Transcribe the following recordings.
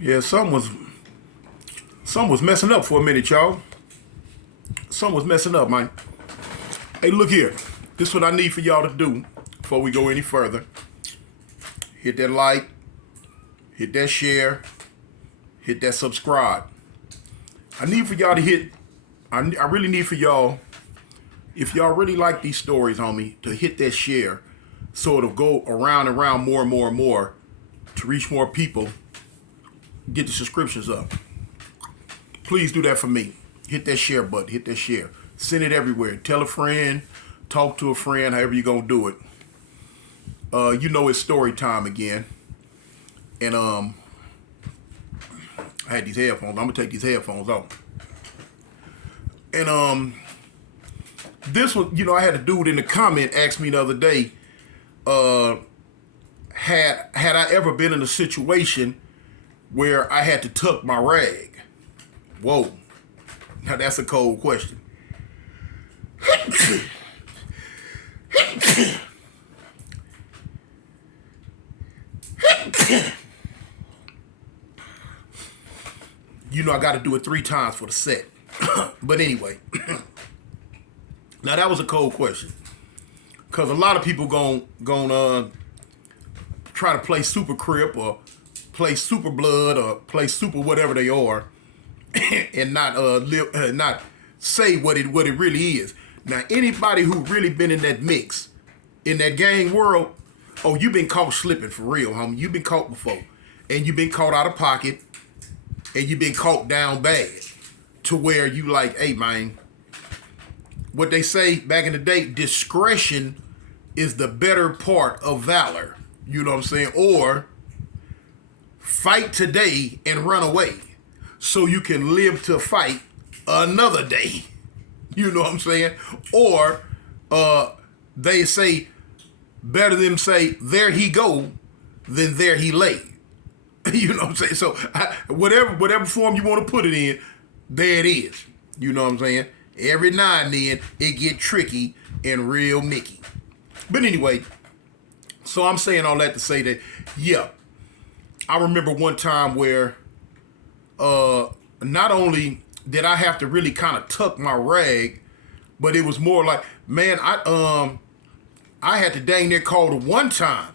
Yeah, some was messing up for a minute, y'all. Some was messing up, man. Hey, look here. This is what I need for y'all to do before we go any further. Hit that like, hit that share, hit that subscribe. I need for y'all to hit, I really need for y'all, if y'all really like these stories, homie, to hit that share so it'll go around and around more and more and more to reach more people, get the subscriptions up. Please do that for me. Hit that share button, hit that share. Send it everywhere. Tell a friend, talk to a friend, however you're going to do it. You know it's story time again. And I had these headphones. I'm going to take these headphones off. And this was, I had a dude in the comment ask me the other day, had I ever been in a situation where I had to tuck my rag? Whoa. Now that's a cold question. I got to do it 3 times for the set. But anyway. Now that was a cold question. Because a lot of people gon' try to play super crip or play super blood or play super whatever they are and not say what it really is. Now anybody who really been in that mix, in that gang world, oh, you been caught slipping for real, homie. You been caught before. And you been caught out of pocket. And you been caught down bad. To where you like, hey man, what they say back in the day, discretion is the better part of valor. You know what I'm saying? Or fight today and run away so you can live to fight another day. You know what I'm saying? Or they say, better them say, there he go, than there he lay. You know what I'm saying? So whatever form you want to put it in, there it is. You know what I'm saying? Every now and then, it get tricky and real Mickey. But anyway, so I'm saying all that to say that, yeah, I remember one time where not only did I have to really kind of tuck my rag, but it was more like, man, I had to dang near call the one time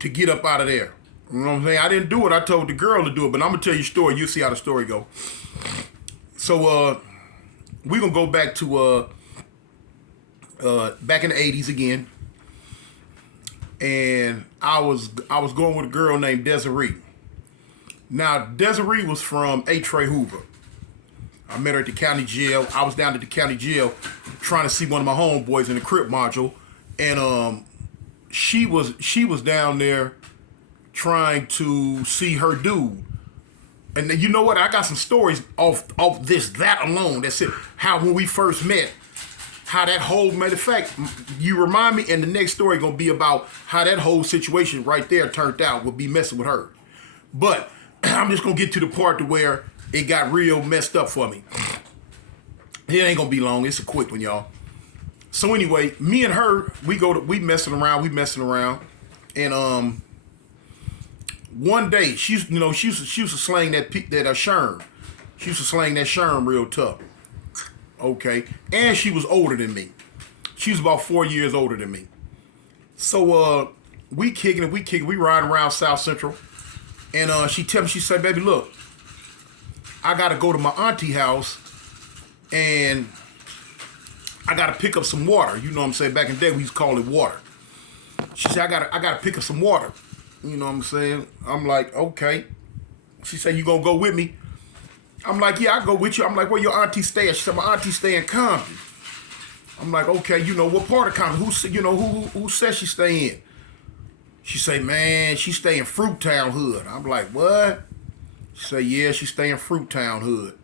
to get up out of there. You know what I'm saying? I didn't do it. I told the girl to do it, but I'm going to tell you a story. You'll see how the story go. So, we're going to go back to, back in the 80s again. And I was going with a girl named Desiree. Now, Desiree was from A. Trey Hoover. I met her at the county jail. I was down at the county jail trying to see one of my homeboys in the Crip module. And she was down there trying to see her dude. And you know what? I got some stories off that alone. That's it. How when we first met, how that whole, matter of fact, you remind me, and the next story gonna be about how that whole situation right there turned out, would be messing with her. But I'm just gonna get to the part to where it got real messed up for me. It ain't gonna be long. It's a quick one, y'all. So anyway, me and her, we messing around, and one day she used to slang that sherm. She used to slang that sherm real tough. Okay, and she was older than me. She was about 4 years older than me. So we kicking it, we riding around South Central, and she said, baby, look, I gotta go to my auntie house, and I gotta pick up some water. You know what I'm saying? Back in the day, we used to call it water. She said, I gotta pick up some water. You know what I'm saying? I'm like, okay. She said, you gonna go with me? I'm like, yeah, I'll go with you. I'm like, where your auntie stay at? She said, my auntie stay in Compton. I'm like, okay, what part of Compton? Who says she stay in? She say, man, she stay in Fruittown Hood. I'm like, what? She say, yeah, she stay in Fruittown Hood.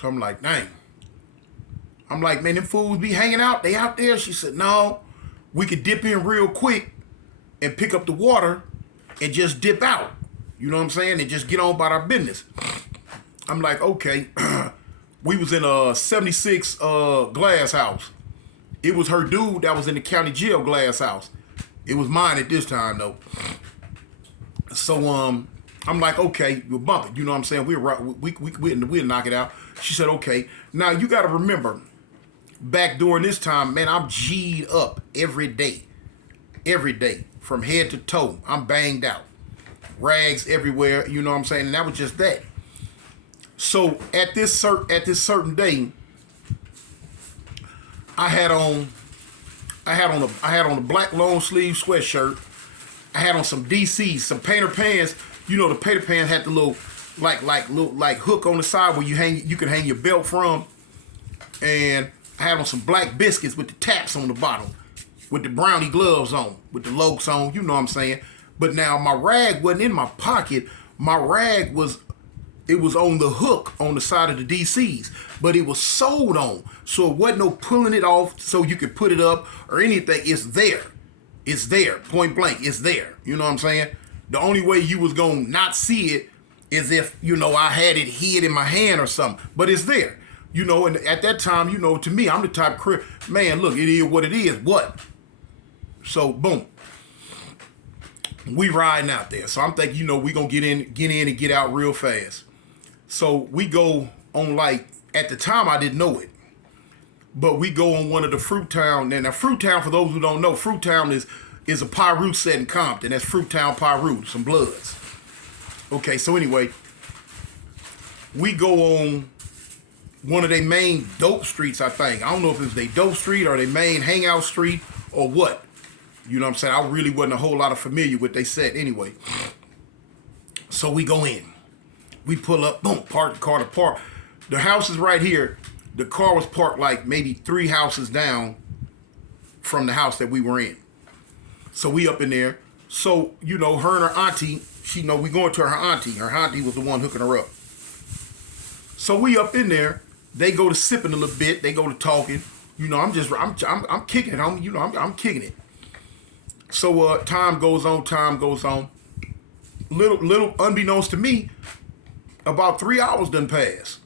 So I'm like, dang. I'm like, man, them fools be hanging out. They out there? She said, no, we could dip in real quick and pick up the water and just dip out. You know what I'm saying? And just get on about our business. I'm like, okay. We was in a 76 glass house. It was her dude that was in the county jail glass house. It was mine at this time, though. So I'm like, okay, we'll bump it. You know what I'm saying? We'll knock it out. She said, okay. Now you got to remember, back during this time, man, I'm G'd up every day, from head to toe. I'm banged out, rags everywhere. You know what I'm saying? And that was just that. So at this certain day, I had on a black long sleeve sweatshirt. I had on some DCs, some painter pants. You know, the painter pants had the little hook on the side where you can hang your belt from. And I had on some black biscuits with the taps on the bottom, with the brownie gloves on, with the Lokes on. You know what I'm saying? But now my rag wasn't in my pocket. My rag was on the hook on the side of the DCs, but it was sewed on. So it wasn't no pulling it off so you could put it up or anything. It's there. It's there. Point blank. It's there. You know what I'm saying? The only way you was going to not see it is if, you know, I had it hid in my hand or something. But it's there. You know, and at that time, you know, to me, I'm the type of man, look, it is what it is. What? So, boom. We riding out there. So I'm thinking, you know, we going to get in and get out real fast. So we go on, like, at the time I didn't know it, but we go on one of the Fruit Town. And now Fruit Town, for those who don't know, Fruit Town is a Pyru set in Compton. That's Fruit Town Pyru, some Bloods. Okay, so anyway, we go on one of their main dope streets, I think. I don't know if it's their dope street or their main hangout street or what. You know what I'm saying? I really wasn't a whole lot of familiar with they set anyway. So we go in. We pull up, boom, park the car to park. The house is right here. The car was parked like maybe 3 houses down from the house that we were in. So we up in there. So, you know, her and her auntie, she know we going to her auntie. Her auntie was the one hooking her up. So we up in there. They go to sipping a little bit. They go to talking. You know, I'm kicking it. I'm kicking it. So time goes on. Little unbeknownst to me, about 3 hours done pass.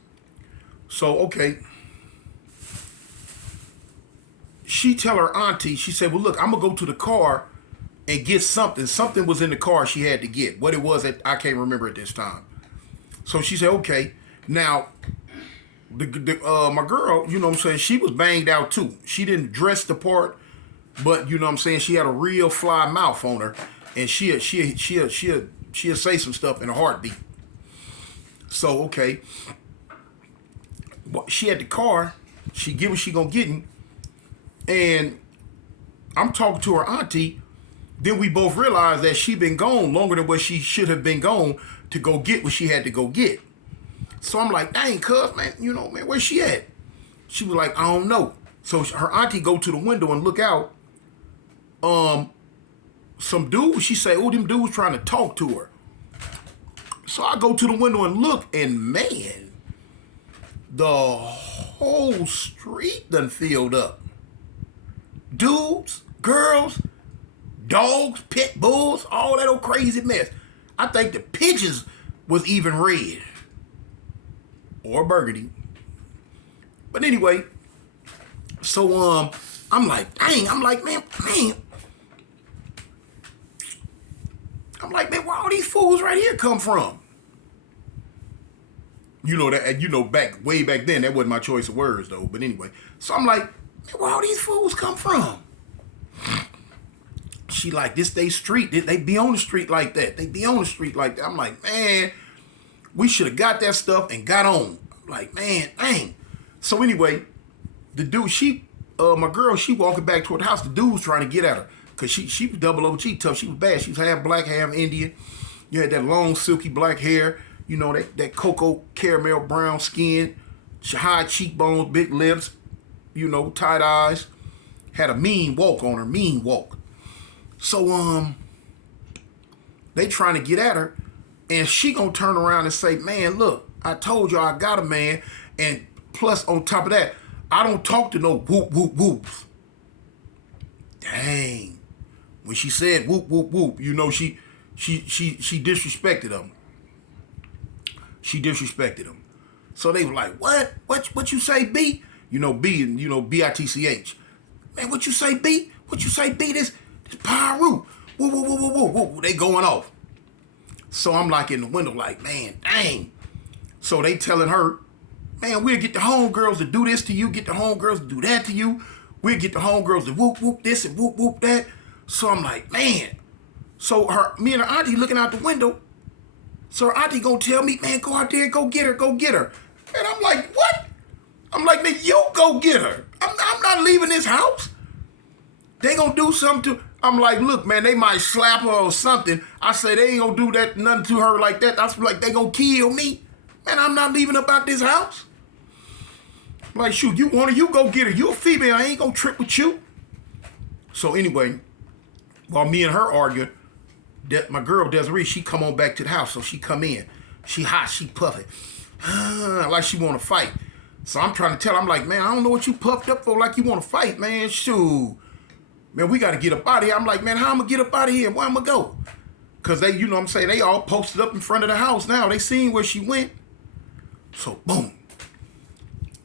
So, okay. She tell her auntie, she said, well, look, I'm going to go to the car and get something. Something was in the car she had to get. What it was, I can't remember at this time. So she said, okay. Now, my girl, you know what I'm saying, she was banged out too. She didn't dress the part, but, you know what I'm saying, she had a real fly mouth on her. And she'll say some stuff in a heartbeat. So, okay. Well, she had the car. She get what she gonna get in. And I'm talking to her auntie. Then we both realized that she been gone longer than what she should have been gone to go get what she had to go get. So I'm like, dang, cuz, man, you know, man, where's she at? She was like, I don't know. So her auntie go to the window and look out. Some dude, she say, oh, them dudes trying to talk to her. So I go to the window and look, and man, the whole street done filled up. Dudes, girls, dogs, pit bulls, all that old crazy mess. I think the pigeons was even red. Or burgundy. But anyway, so I'm like, dang, I'm like, man. I'm like, man, where all these fools right here come from? You know that, you know, way back then, that wasn't my choice of words though. But anyway, so I'm like, man, where all these fools come from? She like, this they street. They be on the street like that. They be on the street like that. I'm like, man, we should have got that stuff and got on. I'm like, man, dang. So anyway, the dude, my girl, she walking back toward the house. The dude's trying to get at her. Cause she was double OG tough. She was bad. She was half black, half Indian. You had that long, silky black hair. You know, that cocoa caramel brown skin, high cheekbones, big lips, you know, tight eyes. Had a mean walk on her, mean walk. So they trying to get at her, and she gonna turn around and say, man, look, I told y'all I got a man, and plus on top of that, I don't talk to no whoop whoop whoops. Dang. When she said whoop, whoop, whoop, you know, she disrespected them. She disrespected them. So they were like, what? What you say, B? You know, B, and you know, B-I-T-C-H. Man, what you say, B? What you say, B? This Pyru. Woo, woo, woo, woo, woo, woo. They going off. So I'm like in the window like, man, dang. So they telling her, man, we'll get the homegirls to do this to you, get the homegirls to do that to you. We'll get the homegirls to whoop, whoop this and whoop, whoop that. So I'm like, man. So me and her auntie looking out the window. So her auntie gonna tell me, man, go out there and go get her, go get her. And I'm like, what? I'm like, man, you go get her. I'm not leaving this house. They gonna do something to, I'm like, look, man, they might slap her or something. I say they ain't gonna do that, nothing to her like that. That's like, they gonna kill me. Man, I'm not leaving up out this house. Like, shoot, you want her, you go get her. You a female, I ain't gonna trip with you. So anyway, while me and her arguing, my girl Desiree, she come on back to the house. So she come in. She hot, she puffing. Like she want to fight. So I'm trying to tell her, I'm like, man, I don't know what you puffed up for like you want to fight, man. Shoot. Man, we got to get up out of here. I'm like, man, how I'm going to get up out of here? Where I'm going to go? Because they, you know what I'm saying, they all posted up in front of the house now. They seen where she went. So, boom.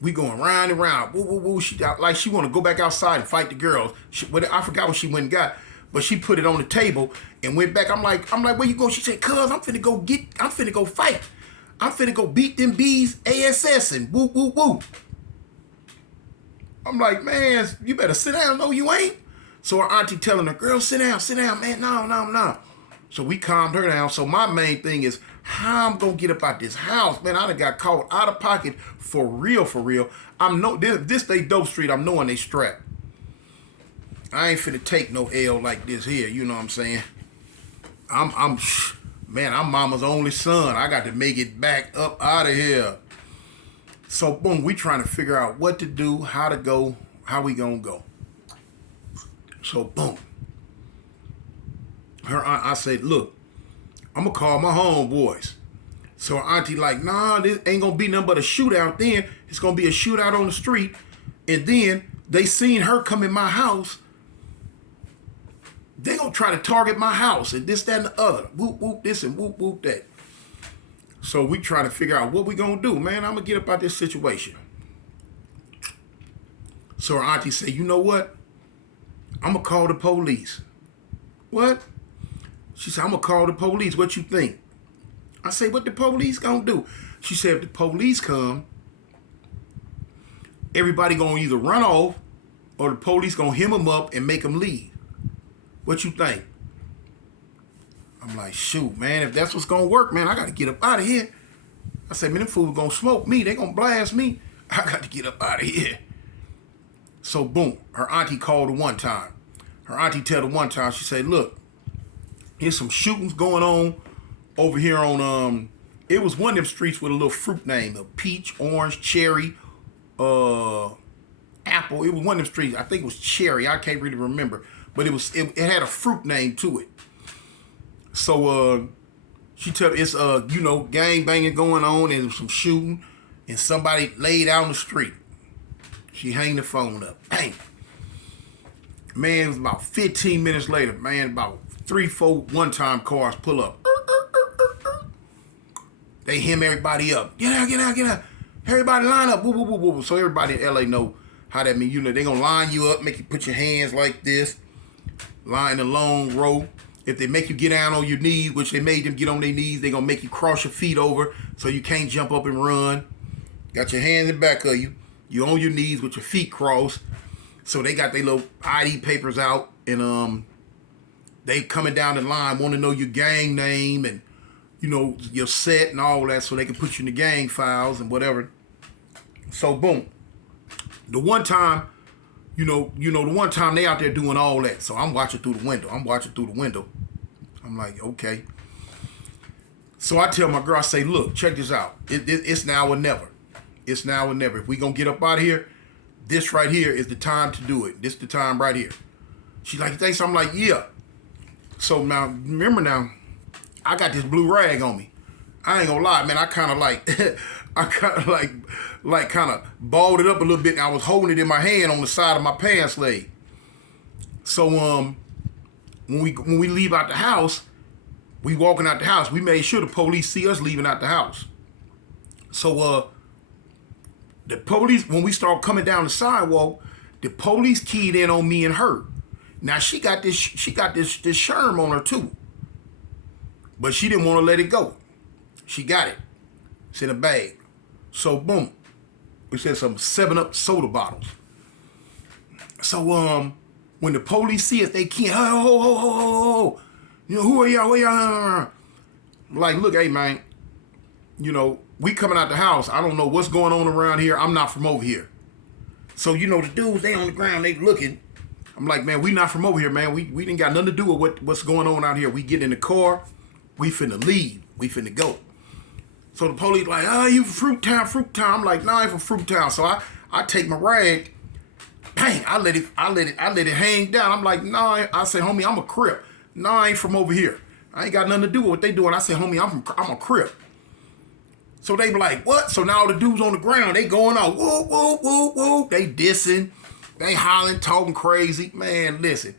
We going round and round. Woo, woo, woo. She, like she want to go back outside and fight the girls. I forgot what she went and got. But she put it on the table and went back. I'm like, where you going? She said, cuz, I'm finna go fight. I'm finna go beat them bees ASS and whoop, whoop, whoop. I'm like, man, you better sit down. No, you ain't. So her auntie telling her, girl, sit down, man. No. So we calmed her down. So my main thing is how I'm going to get up out this house. Man, I done got caught out of pocket for real. This they Dope Street, I'm knowing they strapped. I ain't finna take no L like this here, you know what I'm saying? I'm mama's only son. I got to make it back up out of here. So boom, we trying to figure out what to do, how to go, how we gonna go. So boom. I said, look, I'm gonna call my homeboys. So her auntie like, nah, this ain't gonna be nothing but a shootout then. It's gonna be a shootout on the street. And then they seen her come in my house. They gonna try to target my house and this, that, and the other. Whoop, whoop, this and whoop, whoop, that. So we trying to figure out what we gonna do, man. I'm gonna get up out this situation. So her auntie said, you know what? I'm gonna call the police. What? She said, I'm gonna call the police. What you think? I say, what the police gonna do? She said, if the police come, everybody gonna either run off or the police gonna hem them up and make them leave. What you think? I'm like, shoot, man, if that's what's gonna work, man, I gotta get up out of here. I said, man, them fools gonna smoke me. They gonna blast me. I got to get up out of here. So boom, her auntie called her one time. Her auntie tell her one time, she said, look, here's some shootings going on over here on, it was one of them streets with a little fruit name, a peach, orange, cherry, apple. It was one of them streets. I think it was cherry. I can't really remember. But it had a fruit name to it. So she tell it's gang banging going on and some shooting and somebody laid out on the street. She hang the phone up. Bang. Man, it was about 15 minutes later, man, about 3-4 one-time cars pull up. They hem everybody up. Get out. Everybody line up. Woo, woo, woo, woo. So everybody in LA know how that mean. You know, they gonna line you up, make you put your hands like this. Line a long row. If they make you get down on your knees, which they made them get on their knees, they gonna make you cross your feet over so you can't jump up and run. Got your hands in the back of you. You on your knees with your feet crossed. So they got their little ID papers out and they coming down the line, want to know your gang name and your set and all that so they can put you in the gang files and whatever. So boom. The one time the one time they out there doing all that. So I'm watching through the window. I'm like, okay. So I tell my girl, I say, look, check this out. It's now or never. It's now or never. If we gonna get up out of here, this right here is the time to do it. This the time right here. She's like, you think so? I'm like, yeah. So now, remember now, I got this blue rag on me. I ain't gonna lie, man. I kind of balled it up a little bit and I was holding it in my hand on the side of my pants leg. So when we leave out the house, we walking out the house, we made sure the police see us leaving out the house. So the police, when we start coming down the sidewalk, the police keyed in on me and her. Now she got this sherm on her too. But she didn't want to let it go. She got it. It's in a bag. So boom. We said some 7-Up soda bottles. So when the police see us, they can't. Oh. You know, who are y'all? Where y'all? I'm like, look, hey man. You know, we coming out the house. I don't know what's going on around here. I'm not from over here. So, you know, the dudes, they on the ground, they looking. I'm like, man, we not from over here, man. We didn't got nothing to do with what's going on out here. We get in the car. We finna leave. We finna go. So the police like, you from Fruit Town. I'm like, nah, I ain't from Fruit Town. So I take my rag. Bang, I let it hang down. I'm like, nah, I say, homie, I'm a Crip. Nah, I ain't from over here. I ain't got nothing to do with what they doing. I say, homie, I'm a Crip. So they be like, what? So now the dudes on the ground, they going on, woo, woo, woo, woo. They dissing, they hollering, talking crazy. Man, listen,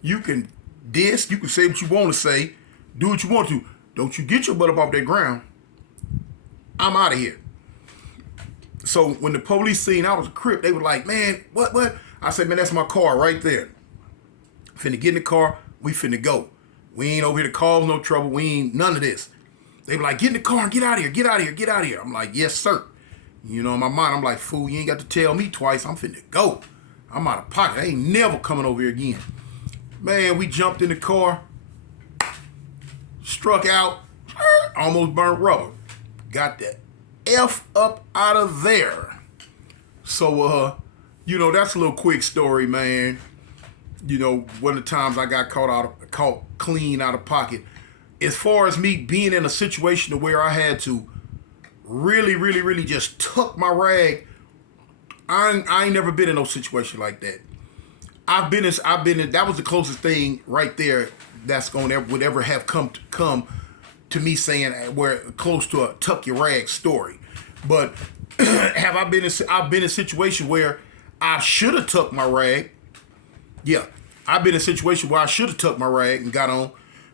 you can diss, you can say what you want to say, do what you want to. Don't you get your butt up off that ground. I'm out of here. So when the police seen I was a Crip, they were like, man, what? I said, man, that's my car right there. Finna get in the car, we finna go. We ain't over here to cause no trouble. We ain't none of this. They be like, get in the car and get out of here. I'm like, yes, sir. You know, in my mind, I'm like, fool, you ain't got to tell me twice. I'm finna go. I'm out of pocket. I ain't never coming over here again. Man, we jumped in the car, struck out, almost burnt rubber. Got the F up out of there. So, you know, that's a little quick story, man. You know, one of the times I got caught clean out of pocket. As far as me being in a situation where I had to really just tuck my rag, I ain't never been in no situation like that. I've been in. That was the closest thing right there that's would ever have come to me saying where close to a tuck your rag story. But I've been in a situation where I should have tucked my rag. Yeah, I've been in a situation where I should have tucked my rag and got on.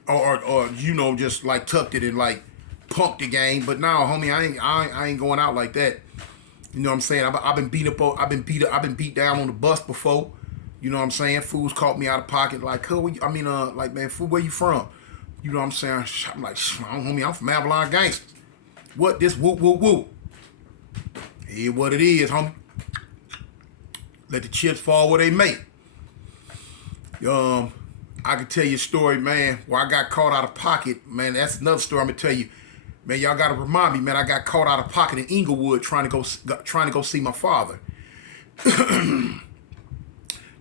Or you know, just like tucked it and like punked the game. But now, homie, I ain't going out like that. You know what I'm saying? I've been beat up. I've been beat down on the bus before. You know what I'm saying? Fools caught me out of pocket. Like, like, man, fool, where you from? You know what I'm saying? I'm like, homie, I'm from Avalon Gangsters. What this? Whoop whoop whoop. Hey, what it is, homie. Let the chips fall where they may. I can tell you a story, man, where I got caught out of pocket. Man, that's another story I'm gonna tell you. Man, y'all gotta remind me, man, I got caught out of pocket in Inglewood trying to go see my father. The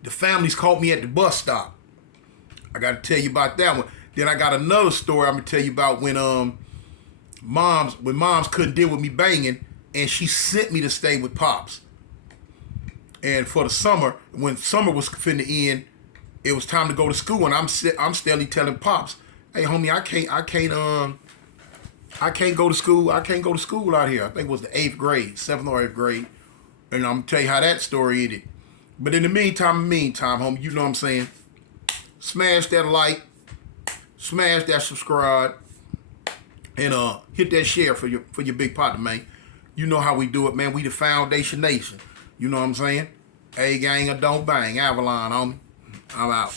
families caught me at the bus stop. I gotta tell you about that one. Then I got another story I'm gonna tell you about when moms couldn't deal with me banging, and she sent me to stay with Pops. And for the summer, when summer was finna end, it was time to go to school, and I'm steadily telling Pops, "Hey, homie, I can't go to school. I can't go to school out here." I think it was the 7th or 8th grade, and I'm gonna tell you how that story ended. But in the meantime, homie, you know what I'm saying? Smash that like, smash that subscribe, and hit that share for your big partner, man. You know how we do it, man. We the Foundation Nation. You know what I'm saying? A gang or don't bang, Avalon, homie. I'm out.